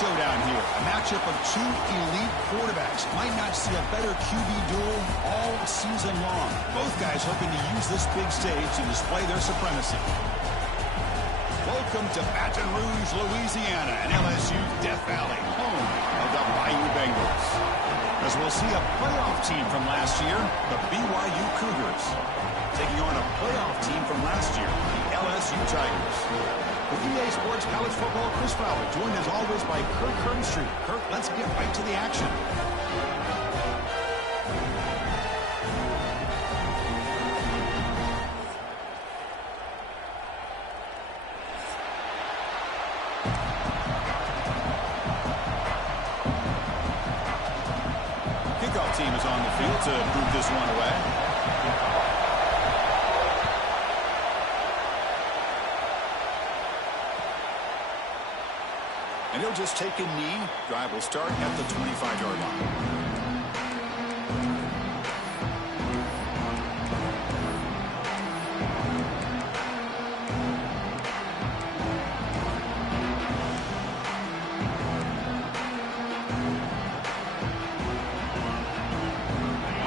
showdown here. A matchup of two elite quarterbacks. Might not see a better QB duel all season long. Both guys hoping to use this big stage to display their supremacy. Welcome to Baton Rouge, Louisiana, and LSU Death Valley, home of the Bayou Bengals. As we'll see a playoff team from last year, the BYU Cougars, taking on a playoff team from last year, the LSU Tigers. With EA Sports College Football, Chris Fowler, joined as always by Kirk Herbstreit. Kirk, let's get right to the action. Kickoff team is on the field to move this one away. And he'll just take a knee. Drive will start at the 25-yard line.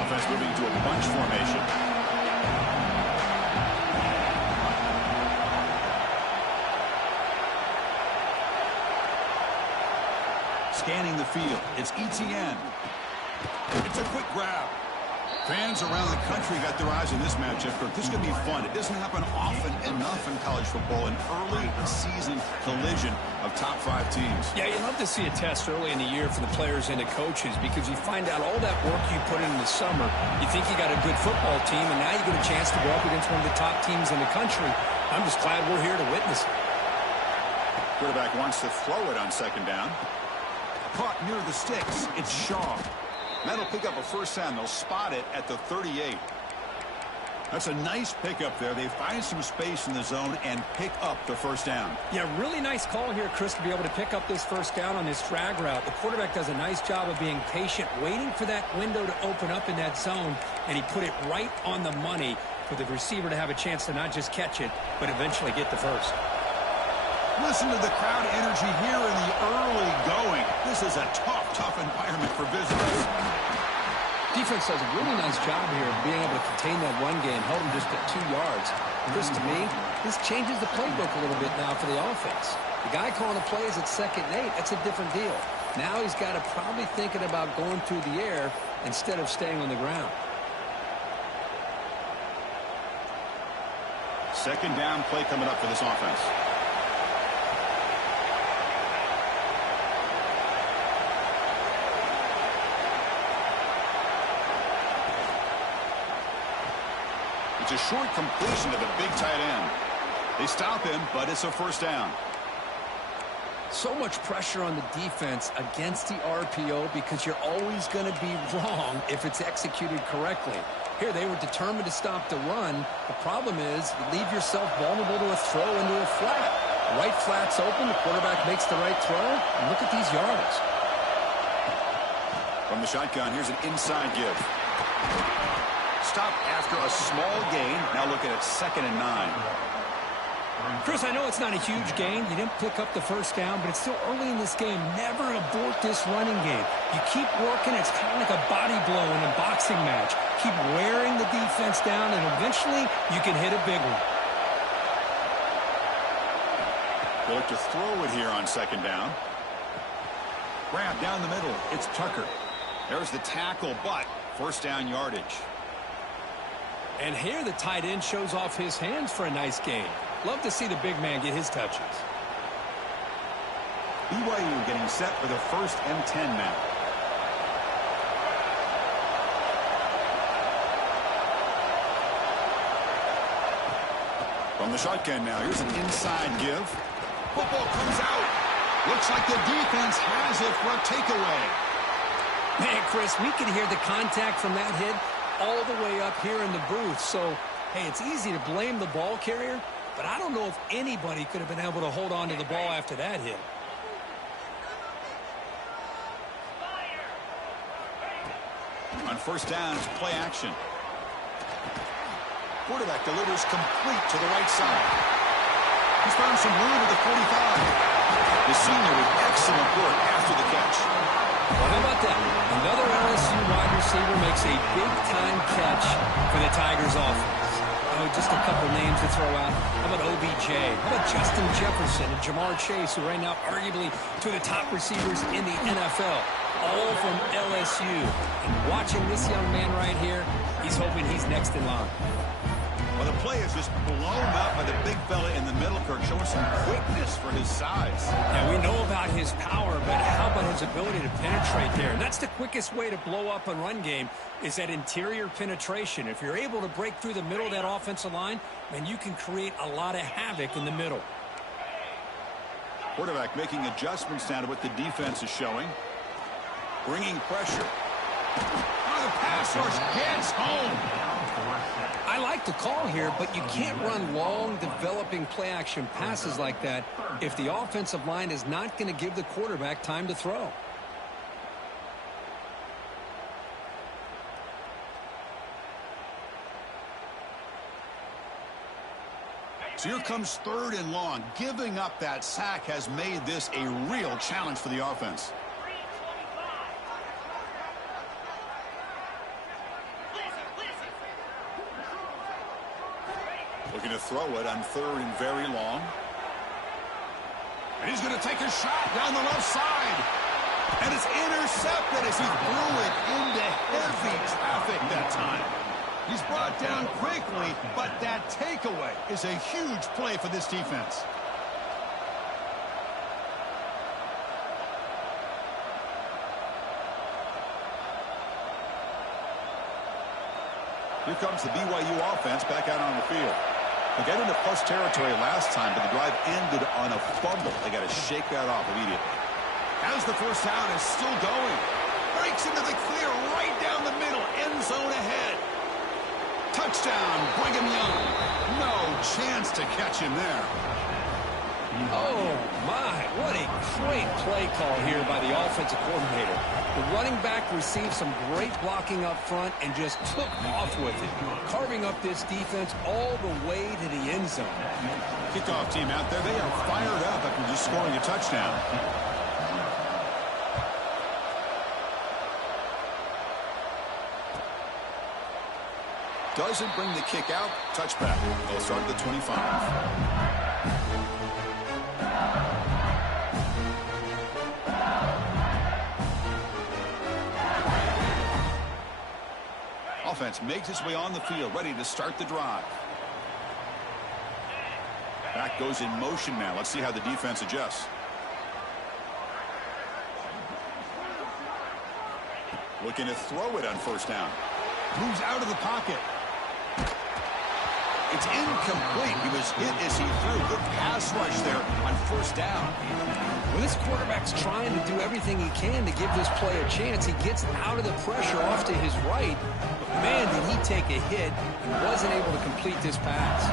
Offense moving to a bunch formation. Scanning the field, it's ETN. It's a quick grab. Fans around the country got their eyes on this matchup. This is going to be fun. It doesn't happen often enough in college football, an early season collision of top 5 teams. Yeah, you love to see a test early in the year for the players and the coaches because you find out all that work you put in the summer. You think you got a good football team, and now you get a chance to go up against one of the top teams in the country. I'm just glad we're here to witness it. Quarterback wants to throw it on second down. Caught near the sticks. It's Shaw. That'll pick up a first down. They'll spot it at the 38. That's a nice pickup there. They find some space in the zone and pick up the first down. Yeah, really nice call here, Chris, to be able to pick up this first down on this drag route. The quarterback does a nice job of being patient, waiting for that window to open up in that zone, and he put it right on the money for the receiver to have a chance to not just catch it, but eventually get the first. Listen to the crowd energy here in the early going. This is a tough environment for visitors. Defense does a really nice job here of being able to contain that run game, held him just at 2 yards. Chris, to me, this changes the playbook a little bit now for the offense. The guy calling the plays at 2nd and 8, that's a different deal. Now he's got to probably thinking about going through the air instead of staying on the ground. Second down play coming up for this offense. It's a short completion to the big tight end. They stop him, but it's a first down. So much pressure on the defense against the RPO because you're always going to be wrong if it's executed correctly. Here, they were determined to stop the run. The problem is you leave yourself vulnerable to a throw into a flat. The right flat's open. The quarterback makes the right throw. And look at these yards. From the shotgun, here's an inside give. Stop after a small gain. Now looking at 2nd and 9. Chris, I know it's not a huge gain. You didn't pick up the first down, but it's still early in this game. Never abort this running game. You keep working. It's kind of like a body blow in a boxing match. Keep wearing the defense down, and eventually you can hit a big one. They look to throw it here on 2nd down. Grab down the middle. It's Tucker. There's the tackle, but first down yardage. And here the tight end shows off his hands for a nice gain. Love to see the big man get his touches. BYU getting set for the first and 10 now. From the shotgun now, here's an inside give. Football comes out. Looks like the defense has it for a takeaway. Man, Chris, we could hear the contact from that hit all the way up here in the booth. So, hey, it's easy to blame the ball carrier, but I don't know if anybody could have been able to hold on to the ball after that hit. On first down, it's play action. Quarterback delivers complete to the right side. He's found some room at the 45. The senior with excellent work after the catch. Well, how about that? Another LSU wide receiver makes a big-time catch for the Tigers offense. Oh, just a couple names to throw out. How about OBJ? How about Justin Jefferson and Jamar Chase, who right now arguably two of the top receivers in the NFL, all from LSU. And watching this young man right here, he's hoping he's next in line. Well, the play is just blown up by the big fella in the middle, Kirk, showing some quickness for his size. Yeah, we know about his power, but how about his ability to penetrate there? And that's the quickest way to blow up a run game, is that interior penetration. If you're able to break through the middle of that offensive line, then you can create a lot of havoc in the middle. Quarterback making adjustments now to what the defense is showing. Bringing pressure. Oh, the pass rush gets home. I like the call here, but you can't run long, developing play-action passes like that if the offensive line is not going to give the quarterback time to throw. So here comes 3rd and long. Giving up that sack has made this a real challenge for the offense. Looking to throw it on 3rd and very long. And he's going to take a shot down the left side. And it's intercepted as he threw it into heavy traffic that time. He's brought down quickly, but that takeaway is a huge play for this defense. Here comes the BYU offense back out on the field. They got into plus territory last time, but the drive ended on a fumble. They got to shake that off immediately. As the first down is still going. Breaks into the clear right down the middle. End zone ahead. Touchdown, Brigham Young. No chance to catch him there. Oh, my. What a great play call here by the offensive coordinator. The running back received some great blocking up front and just took off with it, carving up this defense all the way to the end zone. Kickoff team out there, they are fired up after just scoring a touchdown. Doesn't bring the kick out. Touchback. They'll start at the 25. Offense makes its way on the field, ready to start the drive. Back goes in motion now. Let's see how the defense adjusts. Looking to throw it on first down. Moves out of the pocket. It's incomplete. He was hit as he threw. Good pass rush there on first down. Well, this quarterback's trying to do everything he can to give this play a chance. He gets out of the pressure off to his right. But man, did he take a hit and wasn't able to complete this pass.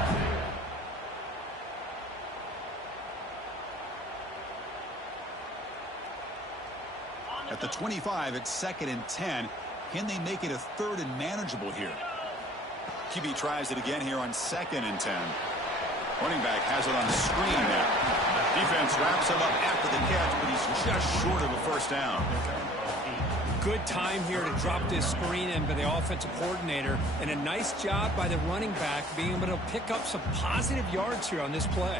At the 25, it's 2nd and 10. Can they make it a 3rd and manageable here? QB tries it again here on 2nd and 10. Running back has it on the screen now. Defense wraps him up after the catch, but he's just short of a first down. Good time here to drop this screen in by the offensive coordinator, and a nice job by the running back being able to pick up some positive yards here on this play.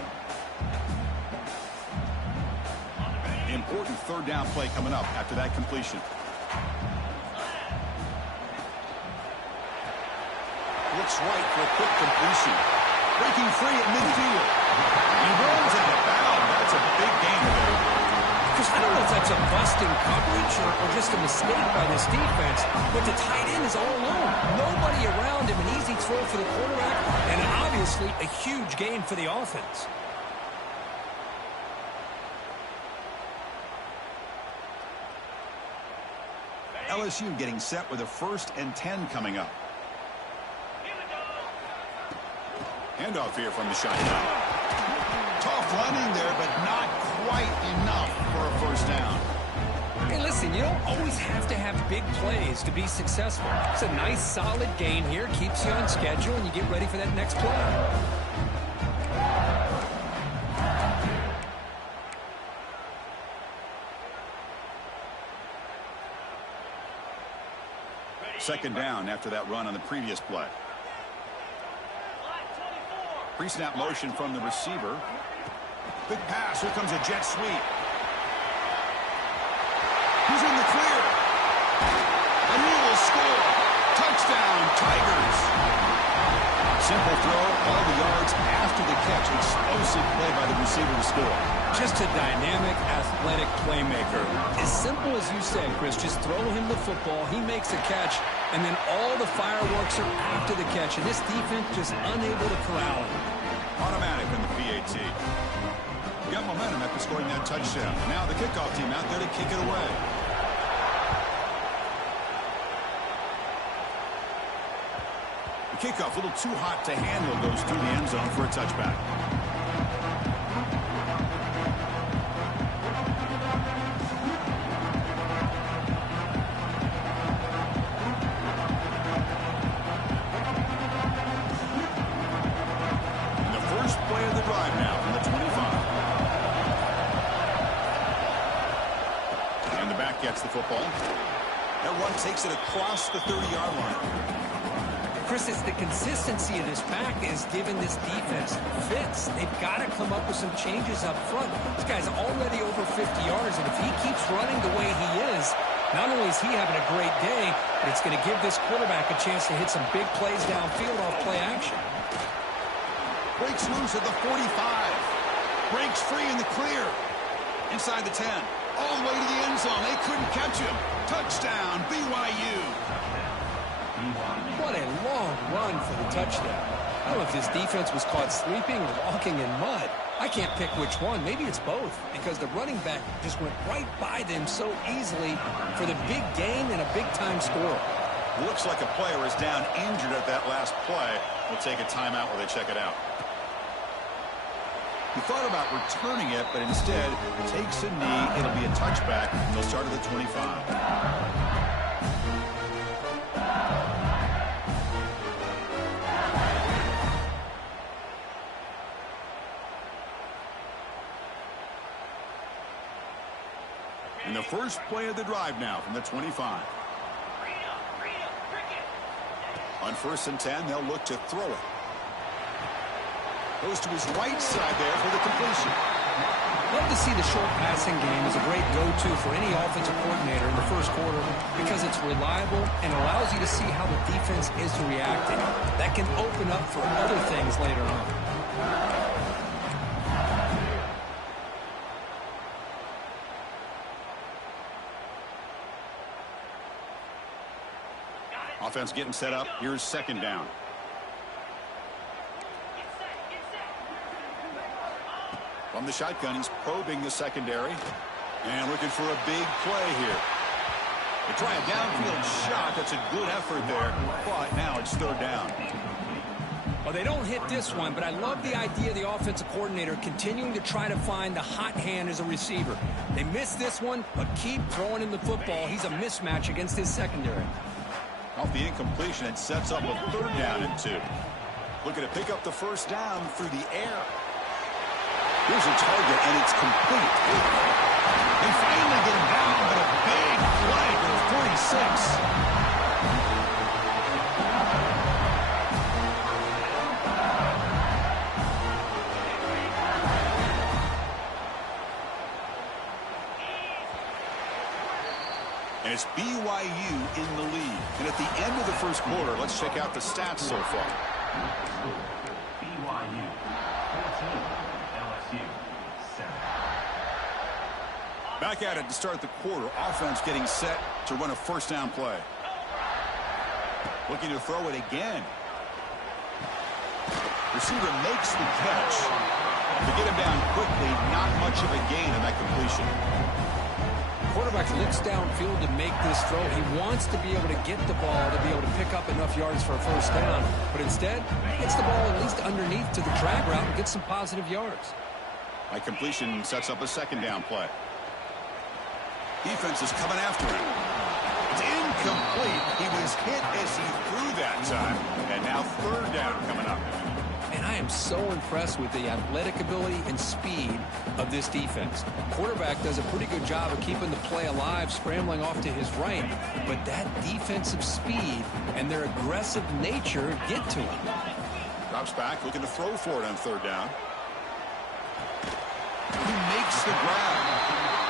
Important 3rd down play coming up after that completion. Looks right for a quick completion. Breaking free at midfield. He runs out of bounds. That's a big gain there. Chris, I don't know if that's a busting coverage or just a mistake by this defense, but the tight end is all alone. Nobody around him, an easy throw for the quarterback, and obviously a huge gain for the offense. LSU getting set with a 1st and 10 coming up. Handoff here from the shotgun. Tough running there, but not quite enough for a first down. Hey, listen, you don't always have to have big plays to be successful. It's a nice, solid gain here. Keeps you on schedule, and you get ready for that next play. Second down after that run on the previous play. Pre-snap motion from the receiver. Big pass. Here comes a jet sweep. He's in the clear. And he will score. Touchdown, Tigers. Simple throw, all the yards after the catch. Explosive play by the receiver to score. Just a dynamic, athletic playmaker. As simple as you said, Chris, just throw him the football, he makes a catch, and then all the fireworks are after the catch, and this defense just unable to corral him. Automatic in the PAT. Got momentum after scoring that touchdown. Now the kickoff team out there to kick it away. The kickoff a little too hot to handle, goes through the end zone for a touchback. And the first play of the drive now from the 25. And the back gets the football. That run takes it across the 30-yard line. Chris, it's the consistency of this back is giving this defense fits. They've got to come up with some changes up front. This guy's already over 50 yards, and if he keeps running the way he is, not only is he having a great day, but it's going to give this quarterback a chance to hit some big plays downfield off play action. Breaks loose at the 45. Breaks free in the clear. Inside the 10. All the way to the end zone. They couldn't catch him. Touchdown, BYU. What a long run for the touchdown. I don't know if this defense was caught sleeping or walking in mud. I can't pick which one. Maybe it's both, because the running back just went right by them so easily for the big gain and a big-time score. Looks like a player is down injured at that last play. We'll take a timeout while they check it out. He thought about returning it, but instead takes a knee. It'll be a touchback. They'll start at the 25. And the first play of the drive now from the 25. On 1st and 10, they'll look to throw it. Goes to his right side there for the completion. Love to see the short passing game as a great go-to for any offensive coordinator in the first quarter because it's reliable and allows you to see how the defense is reacting. That can open up for other things later on. Offense getting set up. Here's second down. From the shotgun, he's probing the secondary. And looking for a big play here. They try a downfield shot. That's a good effort there. But now it's third down. Well, they don't hit this one, but I love the idea of the offensive coordinator continuing to try to find the hot hand as a receiver. They missed this one, but keep throwing him the football. He's a mismatch against his secondary. Off the incompletion, it sets up a third down and 2. Looking to pick up the first down through the air. Here's a target, and it's complete. They finally get him down, but a big play to the 46. And it's BYU in the lead. And at the end of the first quarter, let's check out the stats so far. BYU 14, LSU 7. Back at it to start the quarter. Offense getting set to run a first down play. Looking to throw it again. Receiver makes the catch. To get him down quickly, not much of a gain on that completion. Quarterback looks downfield to make this throw. He wants to be able to get the ball to be able to pick up enough yards for a first down. But instead, he gets the ball at least underneath to the drag route and gets some positive yards. My completion sets up a second down play. Defense is coming after him. It's incomplete. He was hit as he threw that time. And now third down coming up. And I am so impressed with the athletic ability and speed of this defense. Quarterback does a pretty good job of keeping the play alive, scrambling off to his right. But that defensive speed and their aggressive nature get to him. Drops back, looking to throw for it on third down. He makes the grab.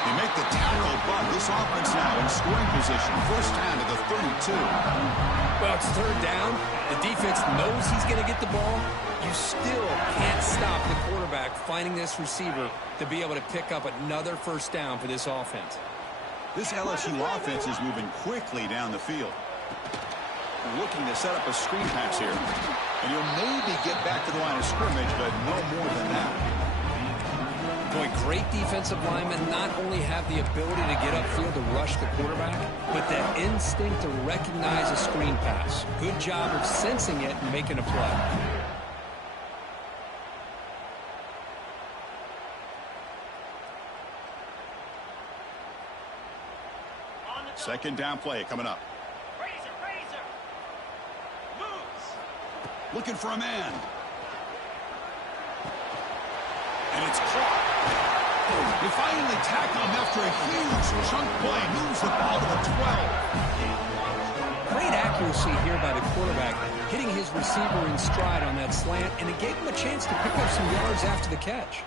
They make the tackle, but this offense now in scoring position. First down to the 32. Well, it's third down. The defense knows he's going to get the ball. You still can't stop the quarterback finding this receiver to be able to pick up another first down for this offense. This LSU offense is moving quickly down the field. Looking to set up a screen pass here. And he'll maybe get back to the line of scrimmage, but no more than that. Boy, great defensive linemen not only have the ability to get upfield to rush the quarterback, but that instinct to recognize a screen pass. Good job of sensing it and making a play. Second down play coming up. Looking for a man. And it's caught. They finally tackle him after a huge chunk play. Moves the ball to the 12. Great accuracy here by the quarterback, hitting his receiver in stride on that slant, and it gave him a chance to pick up some yards after the catch.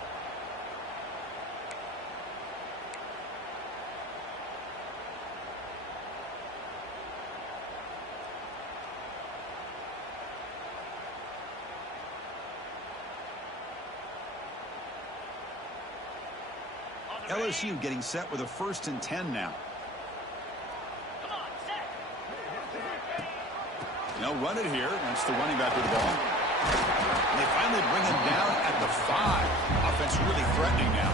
LSU getting set with a 1st and 10 now. They'll run it here. That's the running back with the ball. And they finally bring him down at the 5. Offense really threatening now.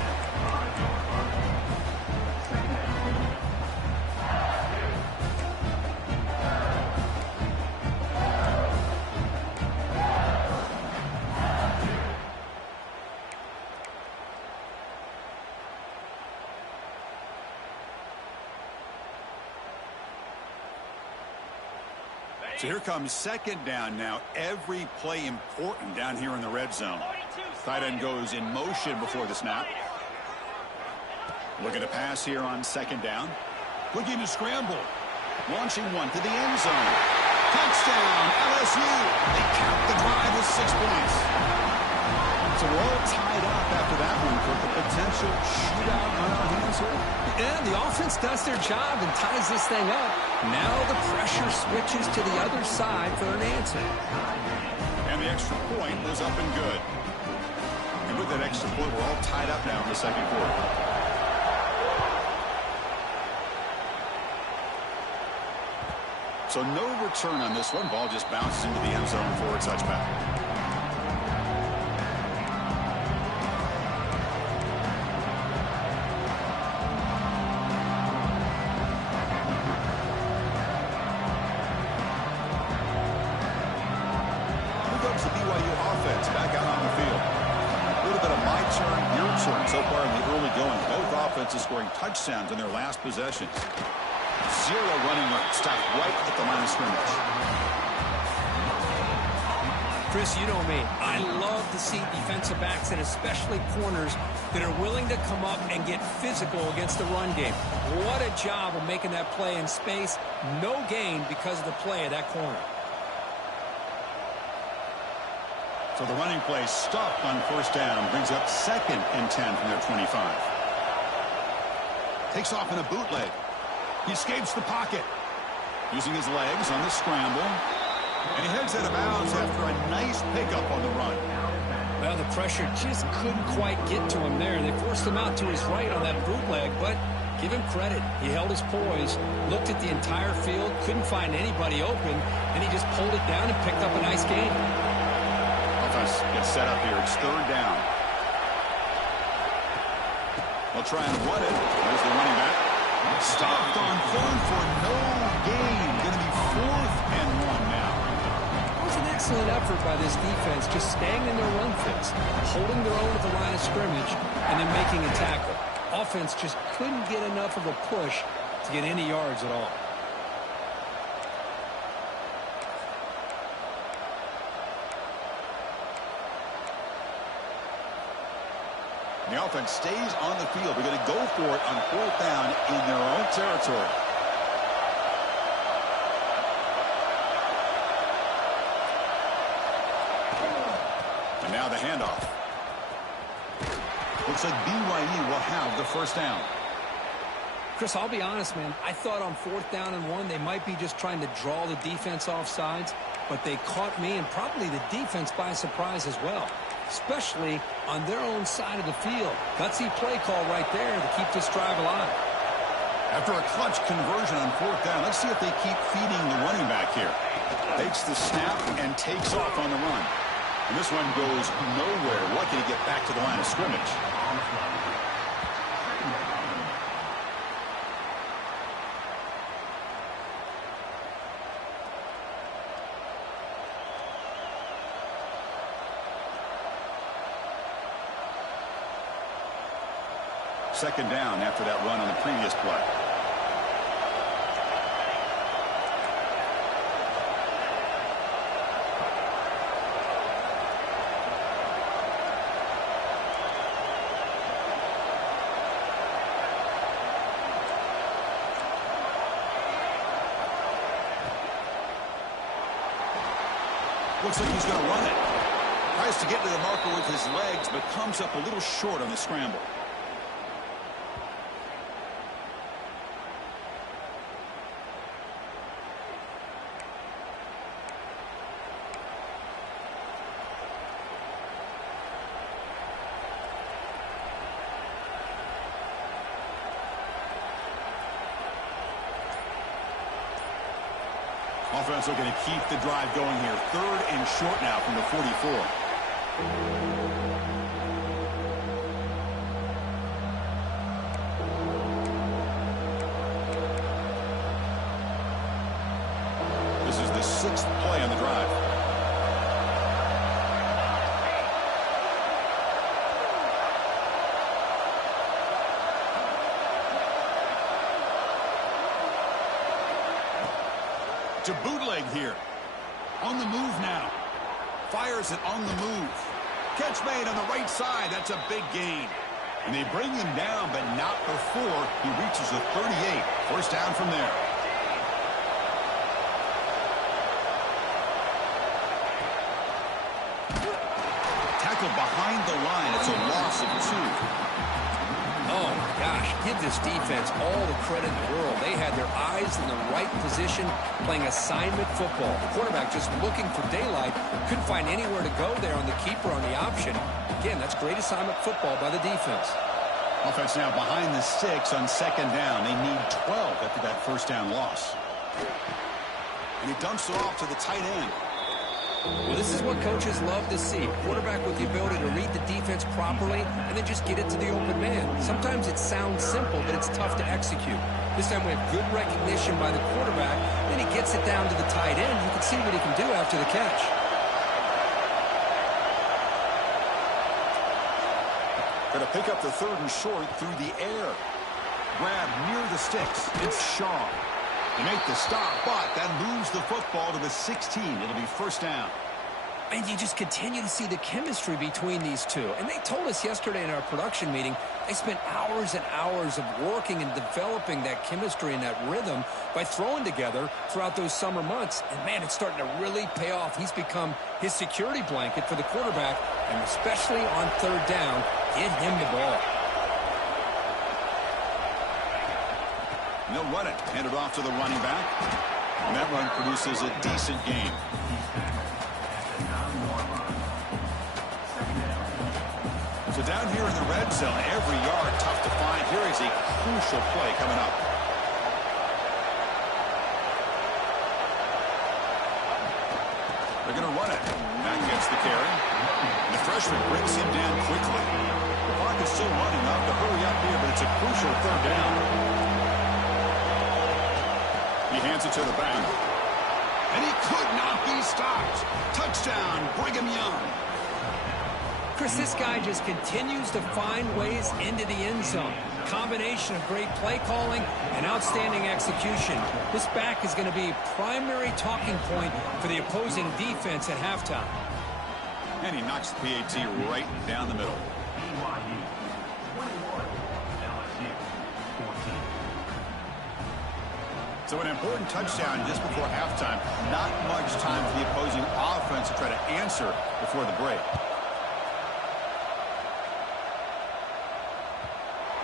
So here comes second down now. Every play important down here in the red zone. Tight end goes in motion before the snap. Looking to pass here on second down. Looking to scramble. Launching one to the end zone. Touchdown, LSU. They cap the drive with 6 points. So we're all tied up after that one for the potential shootout on our hands here. Yeah, the offense does their job and ties this thing up. Now the pressure switches to the other side for an answer. And the extra point was up and good. And with that extra point, we're all tied up now in the second quarter. So no return on this one. Ball just bounces into the end zone for a touchback. Scoring touchdowns in their last possessions. 0 running yards, stopped right at the line of scrimmage. Chris, you know me. I love to see defensive backs and especially corners that are willing to come up and get physical against the run game. What a job of making that play in space. No gain because of the play of that corner. So the running play stopped on first down, brings up 2nd and 10 from their 25. Takes off in a bootleg. He escapes the pocket. Using his legs on the scramble. And he heads out of bounds after a nice pickup on the run. Well, the pressure just couldn't quite get to him there. They forced him out to his right on that bootleg, but give him credit. He held his poise, looked at the entire field, couldn't find anybody open, and he just pulled it down and picked up a nice gain. Offense gets set up here. It's third down. They'll try and run it. There's the running back. Stopped on third for no gain. Going to be 4th and 1 now. It was an excellent effort by this defense, just staying in their run fits, holding their own at the line of scrimmage, and then making a tackle. Offense just couldn't get enough of a push to get any yards at all. The offense stays on the field. We're going to go for it on 4th down in their own territory. And now the handoff. Looks like BYU will have the first down. Chris, I'll be honest, man. I thought on 4th down and 1, they might be just trying to draw the defense off sides, but they caught me and probably the defense by surprise as well, especially on their own side of the field. Gutsy play call right there to keep this drive alive. After a clutch conversion on 4th down, let's see if they keep feeding the running back here. Takes the snap and takes off on the run. And this one goes nowhere. Lucky to get back to the line of scrimmage. Second down after that run on the previous play. Looks like he's going to run it. Tries to get to the marker with his legs, but comes up a little short on the scramble. Offense looking to keep the drive going here. 3rd and short now from the 44. This is the 6th play on the drive. To bootleg here. On the move now. Fires it on the move. Catch made on the right side. That's a big gain. And they bring him down, but not before he reaches the 38. First down from there. Tackled behind the line. It's a loss of 2. Oh, my gosh. Give this defense all the credit in the world. They had their eyes in the right position playing assignment football. The quarterback just looking for daylight. Couldn't find anywhere to go there on the keeper on the option. Again, that's great assignment football by the defense. Offense now behind the 6 on 2nd down. They need 12 after that first down loss. And he dumps it off to the tight end. Well, this is what coaches love to see. Quarterback with the ability to read the defense properly and then just get it to the open man. Sometimes it sounds simple, but it's tough to execute. This time we have good recognition by the quarterback. Then he gets it down to the tight end. You can see what he can do after the catch. Going to pick up the 3rd and short through the air. Grab near the sticks. It's Shaw. They make the stop, but that moves the football to the 16. It'll be first down. And you just continue to see the chemistry between these two. And they told us yesterday in our production meeting, they spent hours and hours of working and developing that chemistry and that rhythm by throwing together throughout those summer months. And, man, it's starting to really pay off. He's become his security blanket for the quarterback, and especially on 3rd down, get him the ball. And they'll run it. Hand it off to the running back. And that run produces a decent gain. So down here in the red zone, every yard tough to find. Here is a crucial play coming up. They're going to run it. Back gets the carry. And the freshman brings him down quickly. The clock is still running. Not to hurry up here, but it's a crucial 3rd down. He hands it to the back. And he could not be stopped. Touchdown, Brigham Young. Chris, this guy just continues to find ways into the end zone. Combination of great play calling and outstanding execution. This back is going to be a primary talking point for the opposing defense at halftime. And he knocks the PAT right down the middle. So an important touchdown just before halftime. Not much time for the opposing offense to try to answer before the break.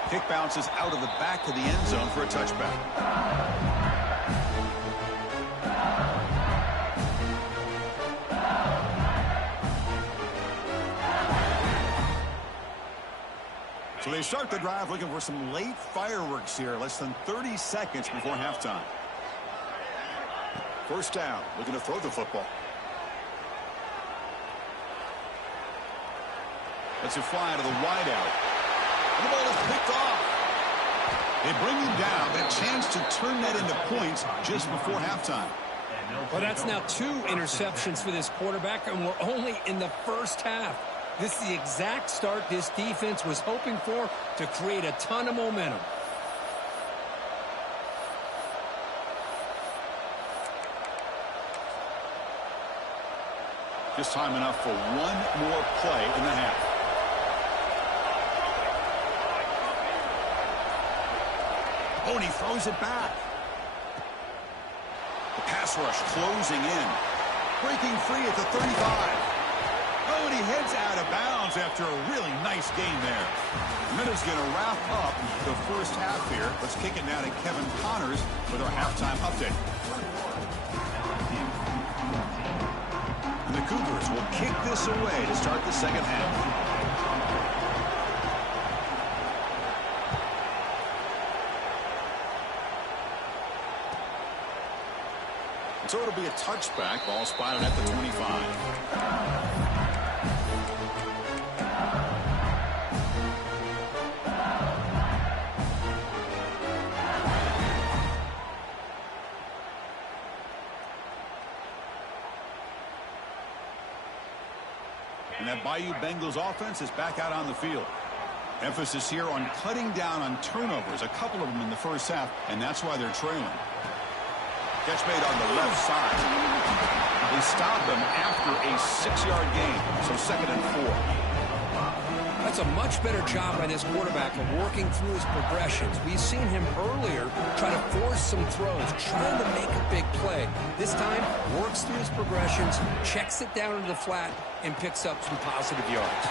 Kick bounces out of the back of the end zone for a touchback. So they start the drive looking for some late fireworks here. Less than 30 seconds before halftime. First down, looking to throw the football. Let's it fly to the wideout. And the ball is picked off. They bring him down, but a chance to turn that into points just before halftime. Well, that's now 2 interceptions for this quarterback, and we're only in the first half. This is the exact start this defense was hoping for to create a ton of momentum. Just time enough for one more play in the half. Oh, and he throws it back. The pass rush closing in. Breaking free at the 35. Oh, and he heads out of bounds after a really nice game there. Minutes going to wrap up the first half here. Let's kick it now to Kevin Connors with our halftime update. And the Cougars will kick this away to start the second half. So it'll be a touchback. Ball spotted at the 25. And that Bayou Bengals offense is back out on the field. Emphasis here on cutting down on turnovers, a couple of them in the first half, and that's why they're trailing. Catch made on the left side. They stop them after a 6-yard gain, so 2nd and 4. That's a much better job by this quarterback of working through his progressions. We've seen him earlier try to force some throws, trying to make a big play. This time, works through his progressions, checks it down into the flat, and picks up some positive yards.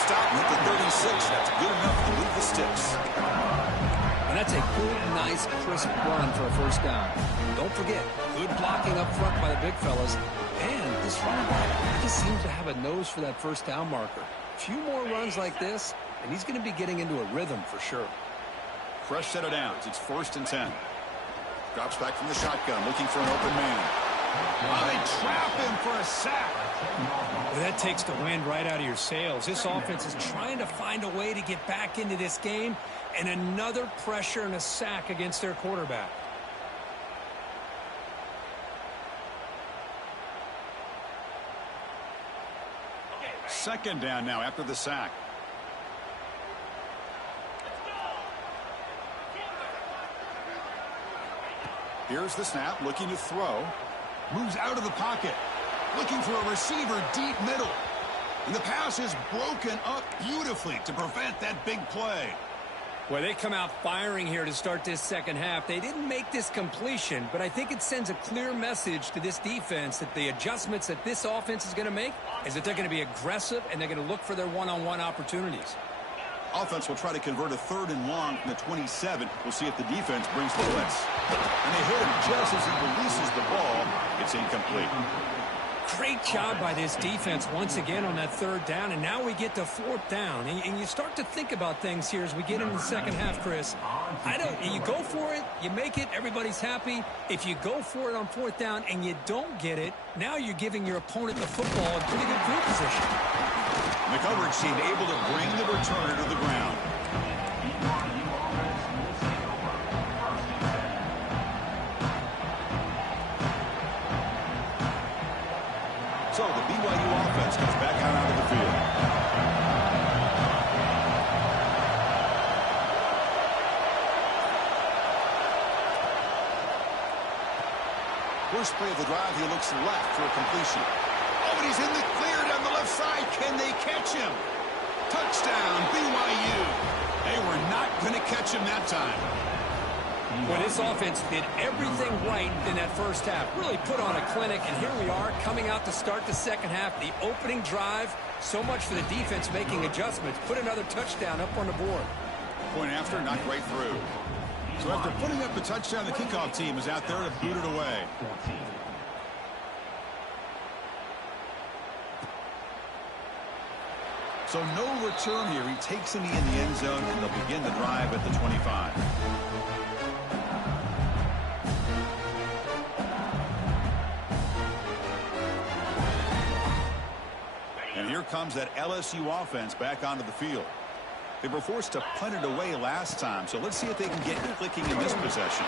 Stop at the 36. That's good enough to move the sticks. And that's a good, nice, crisp run for a first down. Don't forget, good blocking up front by the big fellas. And this running back just seems to have a nose for that first down marker. A few more runs like this, and he's going to be getting into a rhythm for sure. Fresh set of downs. It's 1st and 10. Drops back from the shotgun, looking for an open man. Oh, they trap him for a sack. Well, that takes the wind right out of your sails. This offense is trying to find a way to get back into this game, and another pressure and a sack against their quarterback. Second down now after the sack. Here's the snap, looking to throw. Moves out of the pocket. Looking for a receiver deep middle. And the pass is broken up beautifully to prevent that big play. Well, they come out firing here to start this second half. They didn't make this completion, but I think it sends a clear message to this defense that the adjustments that this offense is going to make is that they're going to be aggressive and they're going to look for their one-on-one opportunities. Offense will try to convert a 3rd and long from the 27. We'll see if the defense brings the blitz. And they hit him just as he releases the ball. It's incomplete. Great job by this defense once again on that 3rd down, and now we get to 4th down. And you start to think about things here as we get into the second half, Chris. You go for it, you make it, everybody's happy. If you go for it on 4th down and you don't get it, now you're giving your opponent the football in pretty good field position. The coverage team able to bring the returner to the ground. So the BYU offense comes back out onto the field. First play of the drive, he looks left for a completion. Oh, and he's in the clear down the left side. Can they catch him? Touchdown, BYU. They were not going to catch him that time. Well, this offense did everything right in that first half. Really put on a clinic, and here we are coming out to start the second half. The opening drive, so much for the defense making adjustments. Put another touchdown up on the board. Point after, not right through. So after putting up the touchdown, the kickoff team is out there to boot it away. So no return here. He takes it in the end zone, and they'll begin the drive at the 25. And here comes that LSU offense back onto the field. They were forced to punt it away last time, so let's see if they can get clicking in this possession.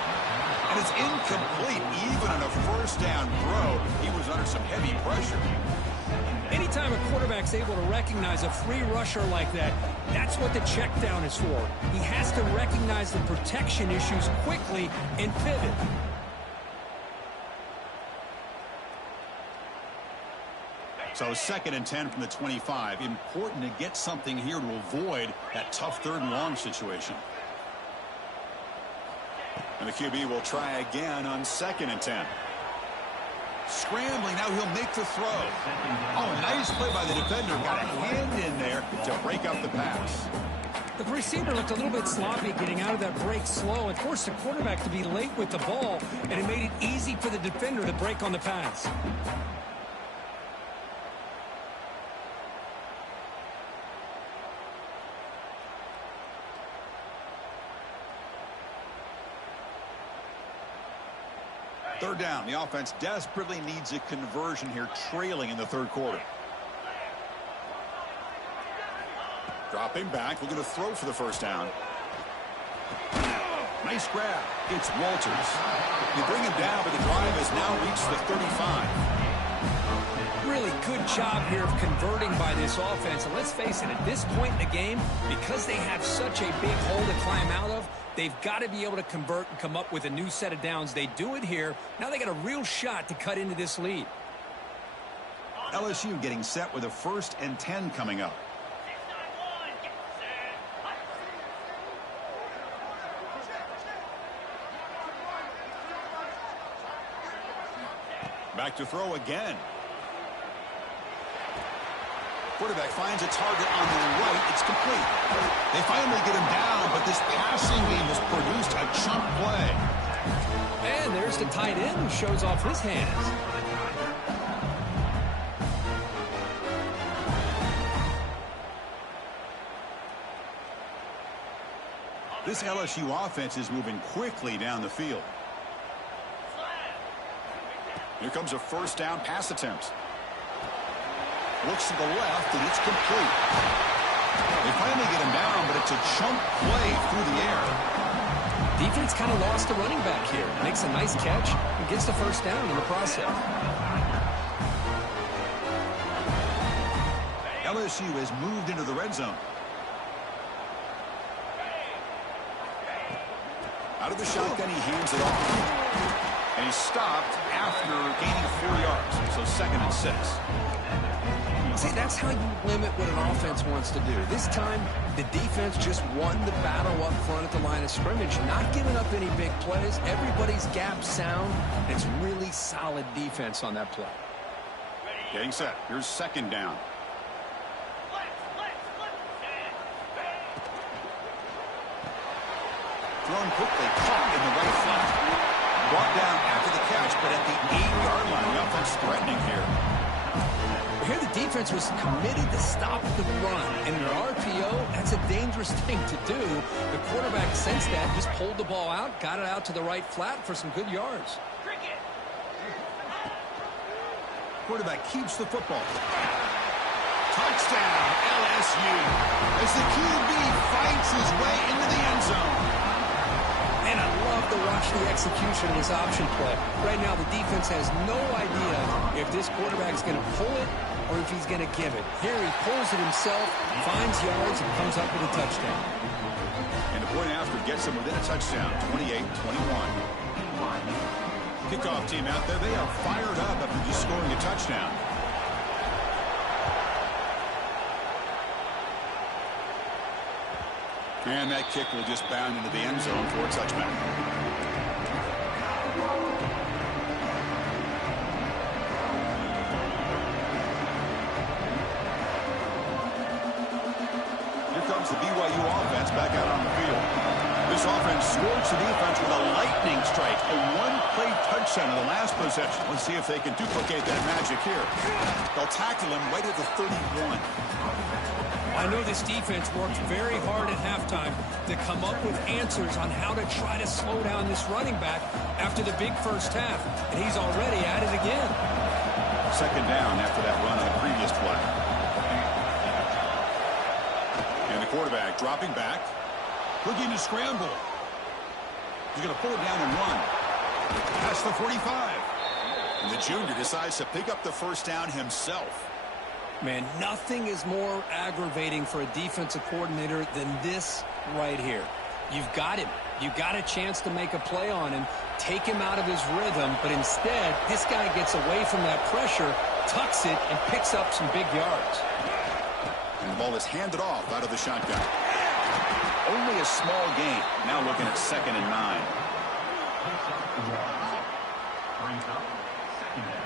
And it's incomplete. Even on a first down throw, he was under some heavy pressure. Anytime a quarterback's able to recognize a free rusher like that, that's what the check down is for. He has to recognize the protection issues quickly and pivot. So 2nd and 10 from the 25. Important to get something here to avoid that tough 3rd and long situation. And the QB will try again on 2nd and 10. Scrambling, now he'll make the throw. Oh, nice play by the defender. Got a hand in there to break up the pass. The receiver looked a little bit sloppy getting out of that break slow. It forced the quarterback to be late with the ball, and it made it easy for the defender to break on the pass. Third down. The offense desperately needs a conversion here, trailing in the 3rd quarter. Dropping back, looking to throw for the first down. Nice grab. It's Walters. They bring him down, but the drive has now reached the 35. Really good job here of converting by this offense. And let's face it, at this point in the game, because they have such a big hole to climb out of, they've got to be able to convert and come up with a new set of downs. They do it here. Now they got a real shot to cut into this lead. LSU getting set with a 1st and 10 coming up. Back to throw again. Quarterback finds a target on the right. It's complete. They finally get him down, but this passing game has produced a chunk play. And there's the tight end who shows off his hands. This LSU offense is moving quickly down the field. Here comes a first down pass attempt. Looks to the left, and it's complete. They finally get him down, but it's a chunk play through the air. Defense kind of lost the running back here. Makes a nice catch and gets the first down in the process. LSU has moved into the red zone. Out of the shotgun, he hands it off. And he's stopped after gaining 4 yards. So 2nd and 6. See, that's how you limit what an offense wants to do. This time, the defense just won the battle up front at the line of scrimmage, not giving up any big plays. Everybody's gap sound. It's really solid defense on that play. Getting set. Here's 2nd down. Thrown quickly, caught in the right flat. Brought down after the catch, but at the 8-yard line, the offense threatening here. Here the defense was committed to stop the run. And in an RPO, that's a dangerous thing to do. The quarterback sensed that, just pulled the ball out, got it out to the right flat for some good yards. Quarterback keeps the football. Touchdown, LSU. As the QB fights his way into the end zone. And I love to watch the execution of this option play. Right now, the defense has no idea if this quarterback's going to pull it or if he's going to give it. Here he pulls it himself, finds yards, and comes up with a touchdown. And the point after gets him within a touchdown, 28-21. Kickoff team out there, they are fired up after just scoring a touchdown. And that kick will just bound into the end zone for a touchback. brings the BYU offense back out on the field. This offense scorched the defense with a lightning strike, a one-play touchdown in the last possession. Let's see if they can duplicate that magic here. They'll tackle him right at the 31. I know this defense worked very hard at halftime to come up with answers on how to try to slow down this running back after the big first half, and he's already at it again. Second down after that run on the previous play. And the quarterback dropping back, looking to scramble. He's going to pull it down and run. Past the 45. And the junior decides to pick up the first down himself. Man, nothing is more aggravating for a defensive coordinator than this right here. You've got him. You've got a chance to make a play on him, take him out of his rhythm, but instead, this guy gets away from that pressure, tucks it, and picks up some big yards. And the ball is handed off out of the shotgun. Only a small gain. Now looking at 2nd and 9. Brings up 2nd down.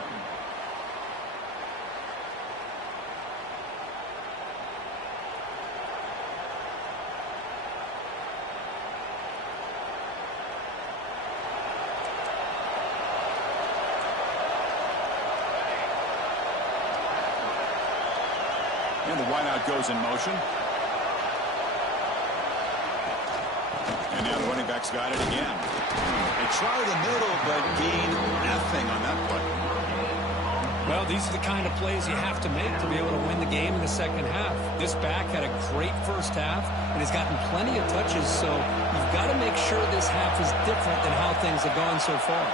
And the wideout goes in motion. And now the running back's got it again. They try the middle, but gain nothing on that play. Well, these are the kind of plays you have to make to be able to win the game in the second half. This back had a great first half and has gotten plenty of touches, so you've got to make sure this half is different than how things have gone so far.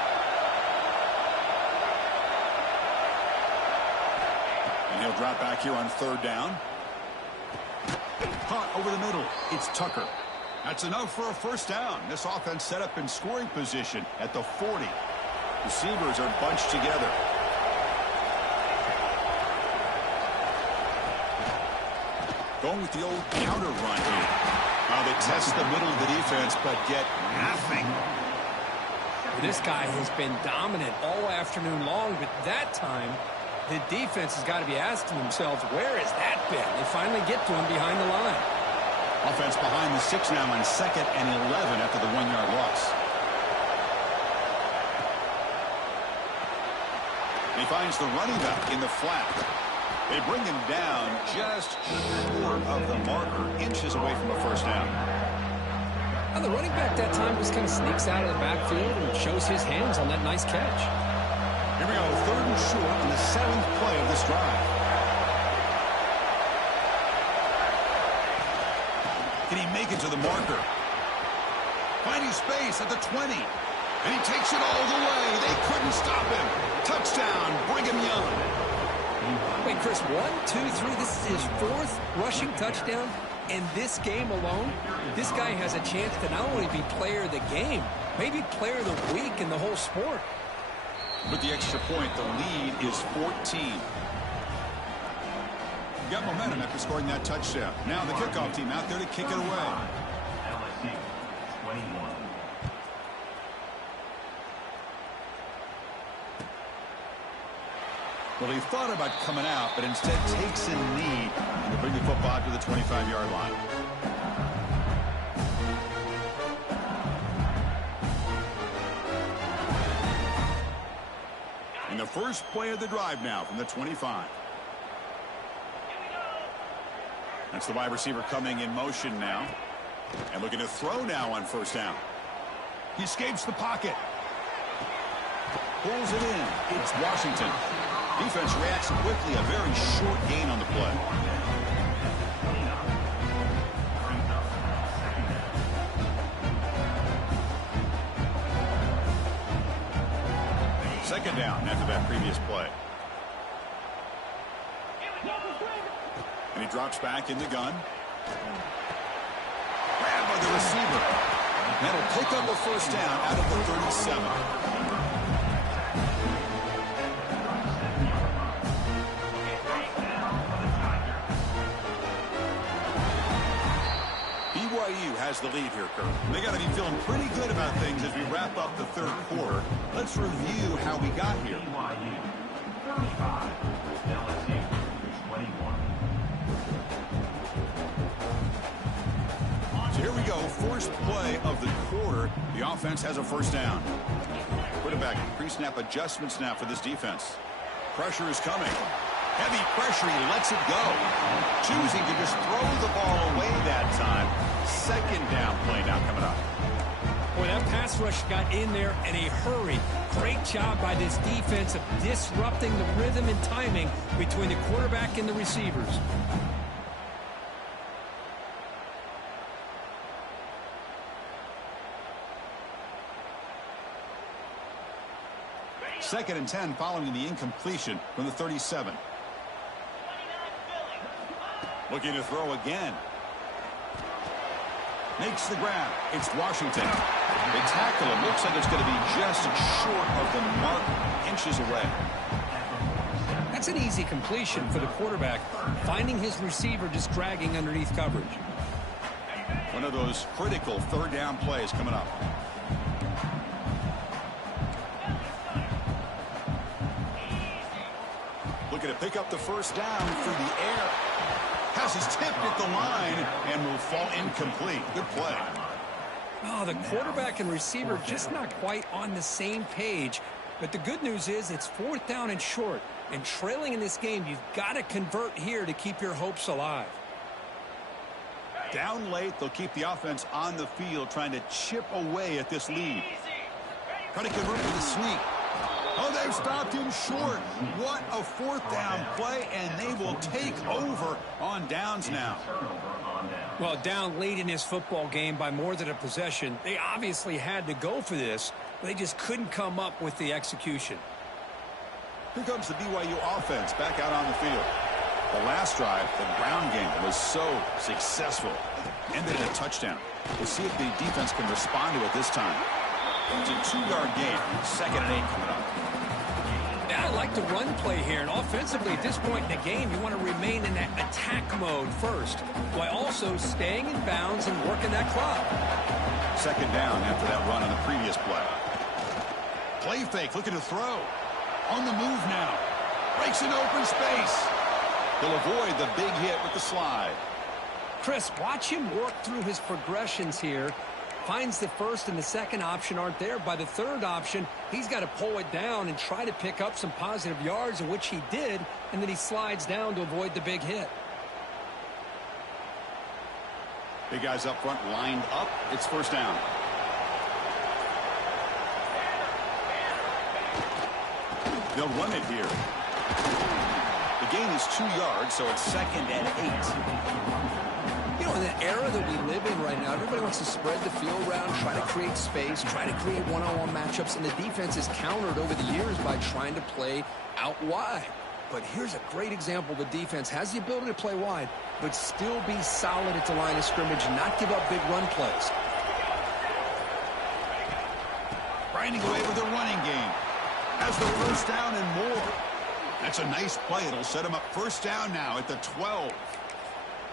He'll drop back here on 3rd down. Caught over the middle. It's Tucker. That's enough for a first down. This offense set up in scoring position at the 40. Receivers are bunched together. Going with the old counter run here. Now they test the middle of the defense, but get nothing. This guy has been dominant all afternoon long, but that time, the defense has got to be asking themselves, where has that been? They finally get to him behind the line. Offense behind the 6 now on 2nd and 11 after the 1-yard loss. He finds the running back in the flat. They bring him down just short of the marker, inches away from a first down. And the running back that time just kind of sneaks out of the backfield and shows his hands on that nice catch. Here we go, 3rd and short on the 7th play of this drive. Can he make it to the marker? Finding space at the 20. And he takes it all the way. They couldn't stop him. Touchdown, Brigham Young. Wait, Chris, 1, 2, 3. This is his 4th rushing touchdown. In this game alone, this guy has a chance to not only be player of the game, maybe player of the week in the whole sport. With the extra point, the lead is 14. Got momentum after scoring that touchdown. Now the kickoff team out there to kick it away. LSU 21. Well, he thought about coming out, but instead takes a knee to bring the football to the 25-yard line. And the first play of the drive now from the 25. That's the wide receiver coming in motion now. And looking to throw now on first down. He escapes the pocket. Pulls it in. It's Washington. Defense reacts quickly. A very short gain on the play. Second down after that previous play. And he drops back in the gun. Grabbed by the receiver. That'll pick up a first down out of the 37. BYU has the lead here, Kirk. They got to be feeling pretty good about things as we wrap up the 3rd quarter. Let's review how we got here. BYU 35. LSU 21. first play of the quarter, the offense has a first down. Quarterback pre-snap adjustments now for this defense. Pressure is coming. Heavy pressure, he lets it go. Choosing to just throw the ball away that time. Second down play now coming up. Boy, that pass rush got in there in a hurry. Great job by this defense of disrupting the rhythm and timing between the quarterback and the receivers. Second and 10 following the incompletion from the 37. Looking to throw again. Makes the grab. It's Washington. They tackle him. Looks like it's going to be just short of the mark, inches away. That's an easy completion for the quarterback, finding his receiver just dragging underneath coverage. One of those critical third down plays coming up. Looking to pick up the first down through the air. Pass is tipped at the line and will fall incomplete. Good play. Oh, the quarterback and receiver just not quite on the same page. But the good news is it's fourth down and short. And trailing in this game, you've got to convert here to keep your hopes alive. Down late, they'll keep the offense on the field trying to chip away at this lead. Trying to convert with a sneak. Oh, they've stopped him short. What a fourth down play, and they will take over on downs now. Well, down late in this football game by more than a possession, they obviously had to go for this. They just couldn't come up with the execution. Here comes the BYU offense back out on the field. The last drive, the ground game, was so successful. Ended in a touchdown. We'll see if the defense can respond to it this time. It's a 2-yard gain. Second and 8 coming up. Yeah, I like the run play here. And offensively, at this point in the game, you want to remain in that attack mode first, while also staying in bounds and working that clock. Second down after that run on the previous play. Play fake, looking to throw. On the move now. Breaks into open space. He'll avoid the big hit with the slide. Chris, watch him work through his progressions here. Finds the first and the second option aren't there. By the third option, he's got to pull it down and try to pick up some positive yards, in which he did, and then he slides down to avoid the big hit. Big guys up front lined up. It's first down. They'll run it here. The gain is 2 yards, so it's second and 8. You know, in the era that we live in right now, everybody wants to spread the field around, try to create space, try to create one-on-one matchups, and the defense is countered over the years by trying to play out wide. But here's a great example. The defense has the ability to play wide, but still be solid at the line of scrimmage and not give up big run plays. Grinding away with the running game. Has the first down and more. That's a nice play. It'll set him up first down now at the 12.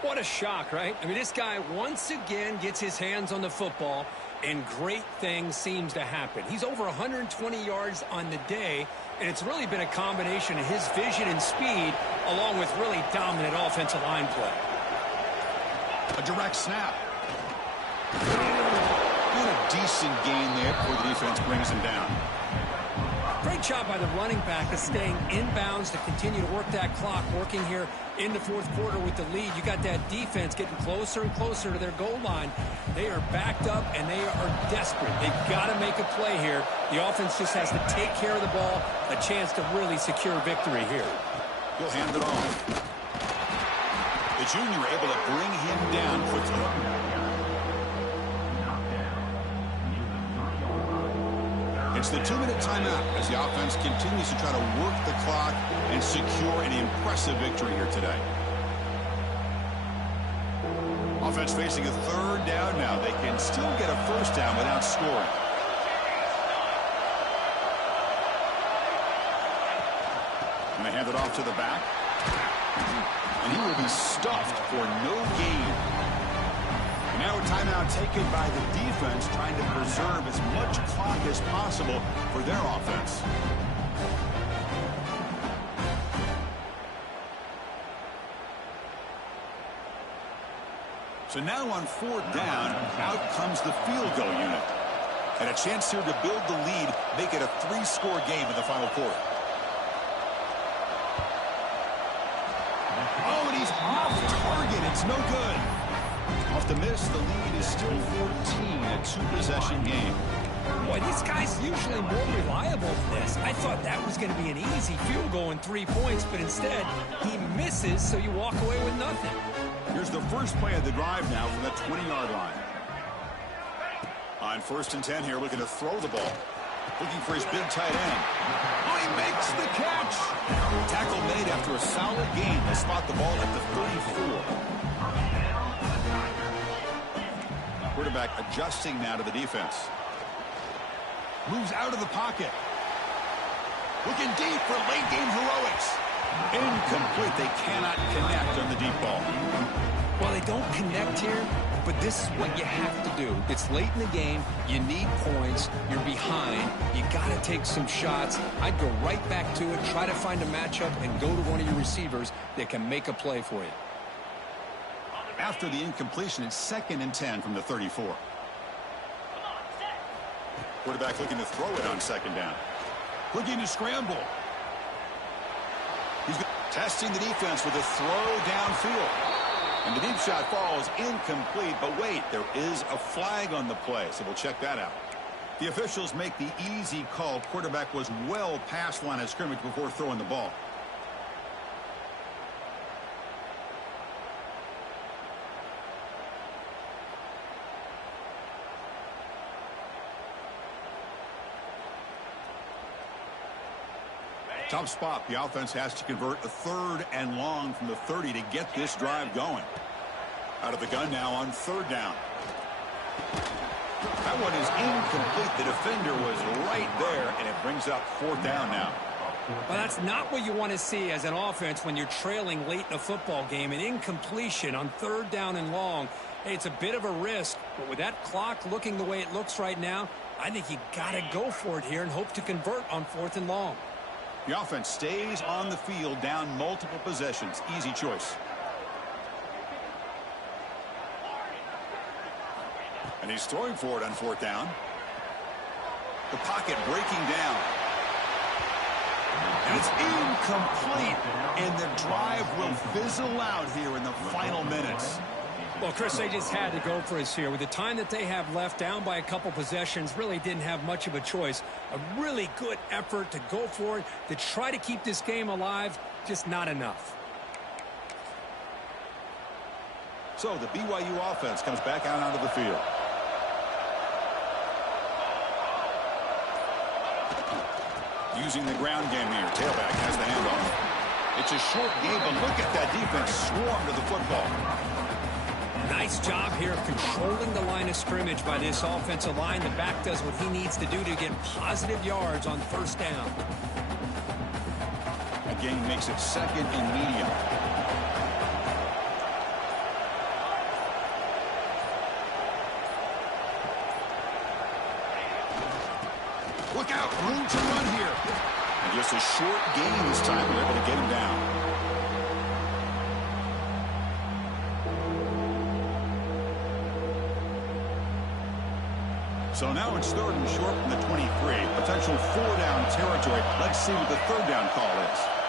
What a shock, right? I mean, this guy once again gets his hands on the football, and great things seems to happen. He's over 120 yards on the day, and it's really been a combination of his vision and speed, along with really dominant offensive line play. A direct snap. Doing a decent gain there before the defense brings him down. Great job by the running back of staying inbounds to continue to work that clock, working here in the fourth quarter with the lead. You got that defense getting closer and closer to their goal line. They are backed up, and they are desperate. They've got to make a play here. The offense just has to take care of the ball, a chance to really secure victory here. He'll hand it off. The junior able to bring him down quickly. It's the 2-minute timeout as the offense continues to try to work the clock and secure an impressive victory here today. Offense facing a third down now. They can still get a first down without scoring. And they hand it off to the back. And he will be stuffed for no gain. Now a timeout taken by the defense, trying to preserve as much clock as possible for their offense. So now on fourth down, out comes the field goal unit. And a chance here to build the lead, make it a 3-score game in the final quarter. Oh, and he's off target. It's no good. Off the miss, the lead is still 14, a 2-possession game. Boy, this guy's usually more reliable than this. I thought that was going to be an easy field goal in 3 points, but instead, he misses, so you walk away with nothing. Here's the first play of the drive now from the 20-yard line. On 1st and 10 here, looking to throw the ball. Looking for his big tight end. Oh, he makes the catch. Tackle made after a solid gain to spot the ball at the 34. Quarterback adjusting now to the defense. Moves out of the pocket. Looking deep for late-game heroics. Incomplete. They cannot connect on the deep ball. Well, they don't connect here, but this is what you have to do. It's late in the game. You need points. You're behind. You got to take some shots. I'd go right back to it, try to find a matchup, and go to one of your receivers that can make a play for you. After the incompletion, it's 2nd and 10 from the 34. Quarterback looking to throw it on 2nd down. Looking to scramble. He's testing the defense with a throw downfield. And the deep shot falls incomplete, but wait, there is a flag on the play, so we'll check that out. The officials make the easy call. Quarterback was well past line of scrimmage before throwing the ball. Tough spot. The offense has to convert a 3rd and long from the 30 to get this drive going. Out of the gun now on 3rd down. That one is incomplete. The defender was right there, and it brings up 4th down now. Well, that's not what you want to see as an offense when you're trailing late in a football game. An incompletion on 3rd down and long. Hey, it's a bit of a risk, but with that clock looking the way it looks right now, I think you got to go for it here and hope to convert on 4th and long. The offense stays on the field down multiple possessions. Easy choice. And he's throwing for it on 4th down. The pocket breaking down. And it's incomplete. And the drive will fizzle out here in the final minutes. Well, Chris, they just had to go for us here. With the time that they have left, down by a couple possessions, really didn't have much of a choice. A really good effort to go for it, to try to keep this game alive, just not enough. So the BYU offense comes back out onto the field. Using the ground game here. Tailback has the handoff. It's a short game, but look at that defense swarm to the football. Nice job here of controlling the line of scrimmage by this offensive line. The back does what he needs to do to get positive yards on 1st down. The gain makes it 2nd and medium. Look out, room to run here. And just a short gain this time. We're able to get him down. So now it's 3rd and short from the 23. Potential 4-down territory. Let's see what the 3rd down call is.